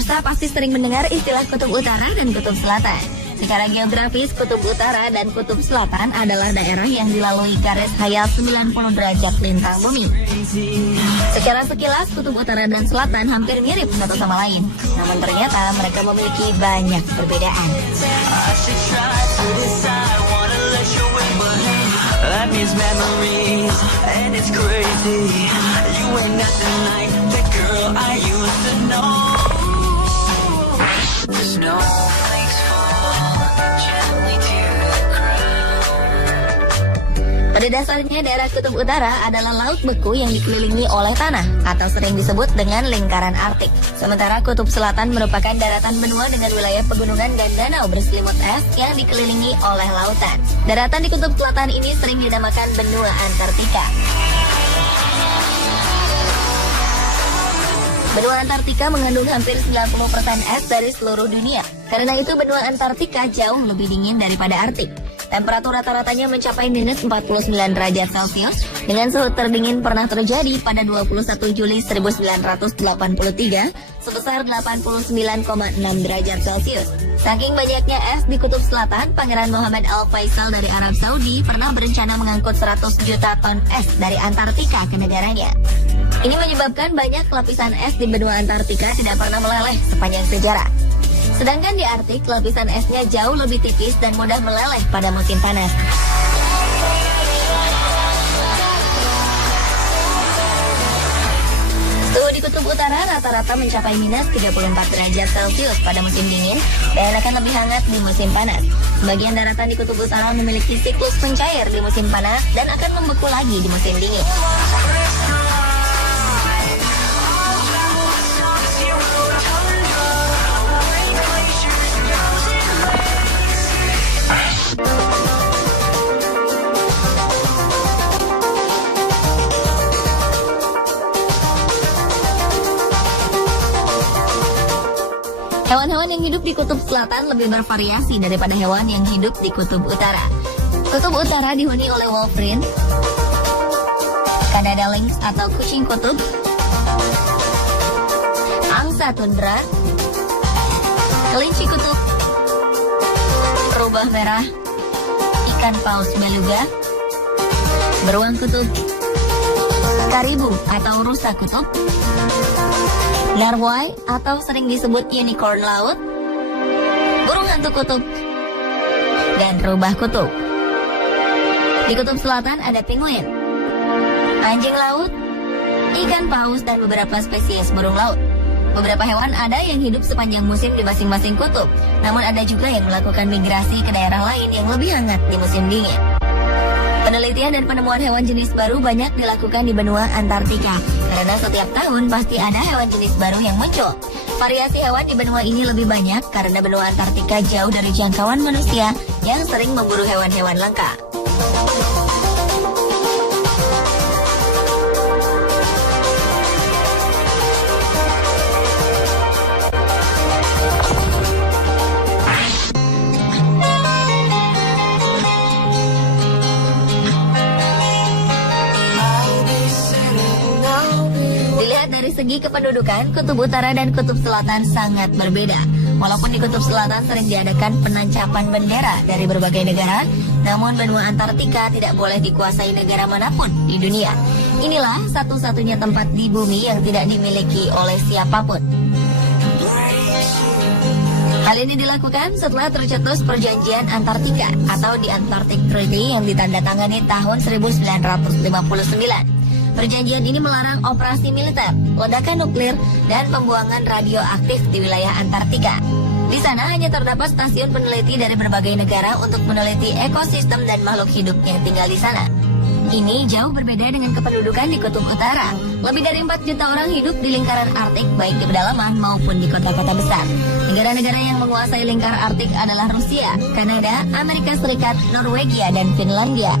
Pemirsa pasti sering mendengar istilah kutub utara dan kutub selatan. Secara geografis, kutub utara dan kutub selatan adalah daerah yang dilalui garis khayal 90 derajat lintang bumi. Secara sekilas, kutub utara dan selatan hampir mirip satu sama lain. Namun ternyata mereka memiliki banyak perbedaan. Pada dasarnya daerah kutub utara adalah laut beku yang dikelilingi oleh tanah atau sering disebut dengan lingkaran Arktik. Sementara kutub selatan merupakan daratan benua dengan wilayah pegunungan dan danau berselimut es yang dikelilingi oleh lautan. Daratan di kutub selatan ini sering dinamakan benua Antartika. Benua Antartika mengandung hampir 90% es dari seluruh dunia. Karena itu benua Antartika jauh lebih dingin daripada Arktik. Temperatur rata-ratanya mencapai minus 49 derajat Celcius dengan suhu terdingin pernah terjadi pada 21 Juli 1983 sebesar 89,6 derajat Celcius. Saking banyaknya es di kutub selatan, Pangeran Mohammed Al Faisal dari Arab Saudi pernah berencana mengangkut 100 juta ton es dari Antartika ke negaranya. Ini menyebabkan banyak lapisan es di benua Antartika tidak pernah meleleh sepanjang sejarah. Sedangkan di Arktik, lapisan esnya jauh lebih tipis dan mudah meleleh pada musim panas. Suhu di kutub utara rata-rata mencapai minus 34 derajat Celcius pada musim dingin dan akan lebih hangat di musim panas. Sebagian daratan di kutub utara memiliki siklus pencair di musim panas dan akan membeku lagi di musim dingin. Hewan-hewan yang hidup di kutub selatan lebih bervariasi daripada hewan yang hidup di kutub utara. Kutub utara dihuni oleh wolverine, Canada lynx atau kucing kutub, angsa tundra, kelinci kutub, rubah merah, ikan paus beluga, beruang kutub, karibu atau rusa kutub, narwhal atau sering disebut unicorn laut, burung hantu kutub, dan rubah kutub. Di kutub selatan ada penguin, anjing laut, ikan paus, dan beberapa spesies burung laut. Beberapa hewan ada yang hidup sepanjang musim di masing-masing kutub, namun ada juga yang melakukan migrasi ke daerah lain yang lebih hangat di musim dingin. Penelitian dan penemuan hewan jenis baru banyak dilakukan di benua Antartika, karena setiap tahun pasti ada hewan jenis baru yang muncul. Variasi hewan di benua ini lebih banyak karena benua Antartika jauh dari jangkauan manusia yang sering memburu hewan-hewan langka. Segi kependudukan, kutub utara dan kutub selatan sangat berbeda. Walaupun di kutub selatan sering diadakan penancapan bendera dari berbagai negara, namun benua Antartika tidak boleh dikuasai negara manapun di dunia. Inilah satu-satunya tempat di bumi yang tidak dimiliki oleh siapapun. Hal ini dilakukan setelah tercetus Perjanjian Antartika atau The Antarctic Treaty yang ditandatangani tahun 1959. Perjanjian ini melarang operasi militer, ledakan nuklir, dan pembuangan radioaktif di wilayah Antartika. Di sana hanya terdapat stasiun peneliti dari berbagai negara untuk meneliti ekosistem dan makhluk hidup yang tinggal di sana. Ini jauh berbeda dengan kependudukan di kutub utara. Lebih dari 4 juta orang hidup di lingkaran Arktik, baik di pedalaman maupun di kota-kota besar. Negara-negara yang menguasai lingkar Arktik adalah Rusia, Kanada, Amerika Serikat, Norwegia, dan Finlandia.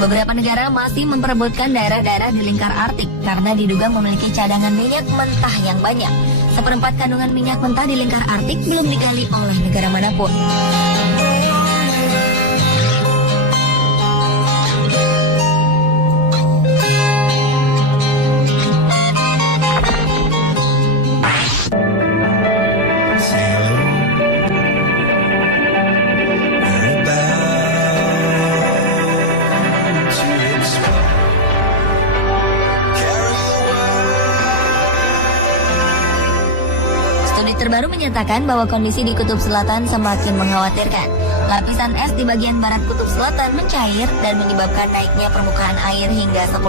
Beberapa negara masih memperebutkan daerah-daerah di lingkar Arktik karena diduga memiliki cadangan minyak mentah yang banyak. Seperempat kandungan minyak mentah di lingkar Arktik belum digali oleh negara manapun. Studi terbaru menyatakan bahwa kondisi di Kutub Selatan semakin mengkhawatirkan. Lapisan es di bagian barat Kutub Selatan mencair dan menyebabkan naiknya permukaan air hingga 10%.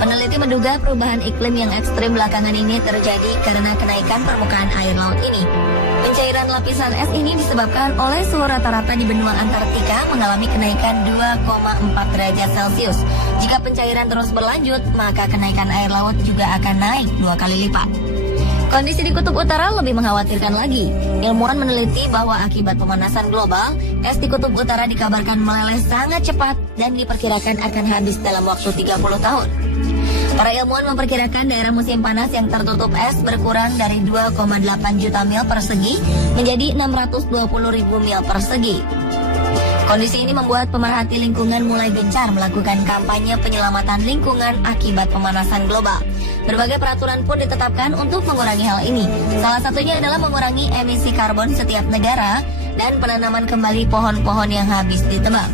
Peneliti menduga perubahan iklim yang ekstrim belakangan ini terjadi karena kenaikan permukaan air laut ini. Pencairan lapisan es ini disebabkan oleh suhu rata-rata di benua Antartika mengalami kenaikan 2,4 derajat Celcius. Jika pencairan terus berlanjut, maka kenaikan air laut juga akan naik 2 kali lipat. Kondisi di Kutub Utara lebih mengkhawatirkan lagi. Ilmuwan meneliti bahwa akibat pemanasan global, es di Kutub Utara dikabarkan meleleh sangat cepat dan diperkirakan akan habis dalam waktu 30 tahun. Para ilmuwan memperkirakan daerah musim panas yang tertutup es berkurang dari 2,8 juta mil persegi menjadi 620 ribu mil persegi. Kondisi ini membuat pemerhati lingkungan mulai gencar melakukan kampanye penyelamatan lingkungan akibat pemanasan global. Berbagai peraturan pun ditetapkan untuk mengurangi hal ini. Salah satunya adalah mengurangi emisi karbon setiap negara dan penanaman kembali pohon-pohon yang habis ditebang.